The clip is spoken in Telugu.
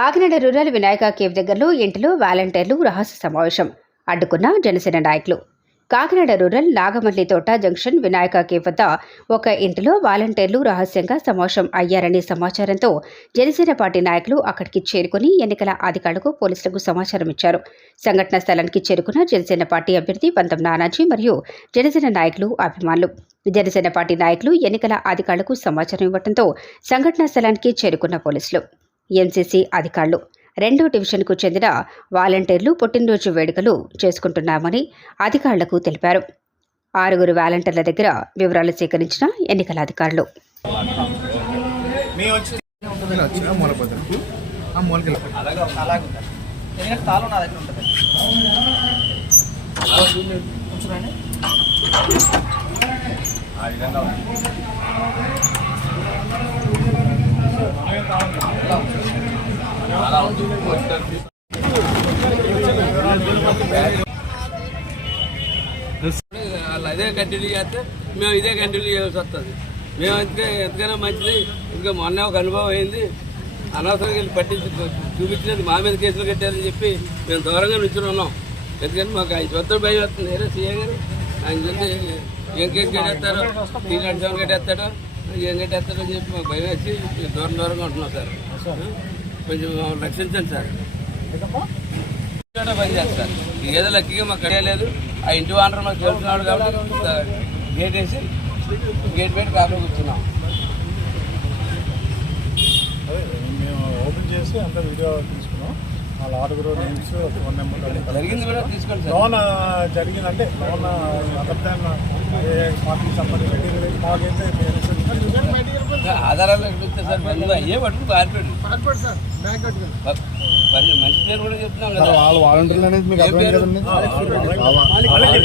కాకినాడ రూరల్ వినాయక కేవ్ దగ్గరలో ఇంటిలో వాలంటీర్లు రహస్య సమావేశం. అడ్డుకున్న జనసేన నాయకులు. కాకినాడ రూరల్ నాగమల్లి తోట జంక్షన్ వినాయక కేవ్ వద్ద ఒక ఇంటిలో వాలంటీర్లు రహస్యంగా సమావేశం అయ్యారనే సమాచారంతో జనసేన పార్టీ నాయకులు అక్కడికి చేరుకుని ఎన్నికల అధికారులకు పోలీసులకు సమాచారం ఇచ్చారు. సంఘటన స్థలానికి చేరుకున్న జనసేన పార్టీ అభ్యర్థి పంతం నానాజీ మరియు జనసేన నాయకులు అభిమానులు. జనసేన పార్టీ నాయకులు ఎన్నికల అధికారులకు సమాచారం ఇవ్వడంతో సంఘటనా స్థలానికి చేరుకున్న పోలీసులు. ఎంసీసీ అధికారులు. రెండో డివిజన్కు చెందిన వాలంటీర్లు పుట్టినరోజు వేడుకలు చేసుకుంటున్నామని అధికారులకు తెలిపారు. ఆరుగురు వాలంటీర్ల దగ్గర వివరాలు సేకరించిన ఎన్నికల అధికారులు. ఆ మూలకి వాళ్ళు అదే కంటిన్యూ చేస్తే మేము ఇదే కంటిన్యూ చేయాల్సి వస్తుంది. మేము అంతే ఎంతకైనా మంచిది. ఇంకా మొన్న ఒక అనుభవం అయింది. అనవసరంగా వెళ్ళి పట్టించి చూపించినది మా మీద కేసులు కట్టారని చెప్పి మేము దూరంగా నిల్చుని ఉన్నాం. ఎందుకంటే మాకు ఐదు వందలు భయం వస్తుంది. ఏదో సీఏ గారు ఆయన చూసి ఏం కేసు కట్టేస్తారో టీ కట్టేస్తాడో ఏం కట్టేస్తాడో అని చెప్పి మాకు భయం వేసి దూరం దూరంగా ఉంటున్నాం సార్. కొంచెం రక్షించండి సార్. ఇక్కడ పని చేస్తారు. ఏదో లక్కీగా మాకు కట్టలేదు ఆ ఇంటి వానరు మాకు తెలుస్తున్నాడు కాబట్టి గేట్ వేసి గేట్ పెట్టి కాపీ కూర్చున్నాం. అదే మేము ఓపెన్ చేసి అంత వీడియో తీసుకున్నాం. వాళ్ళ ఆరుగురు నేమ్స్ ఫోన్ నెంబర్ జరిగింది కూడా తీసుకోండి సార్. లోన్ జరిగిందంటే లోన్ అదర్ దాన్ పార్టీకి సంబంధించి మాకైతే ఆధారాలు సార్. పారిపోయాడు మరి మంచి పేరు కూడా చెప్తున్నాం కదా. వాళ్ళు వాలంటీర్లు అనేది మీకు అర్థం? కదండి. వాళ్ళకి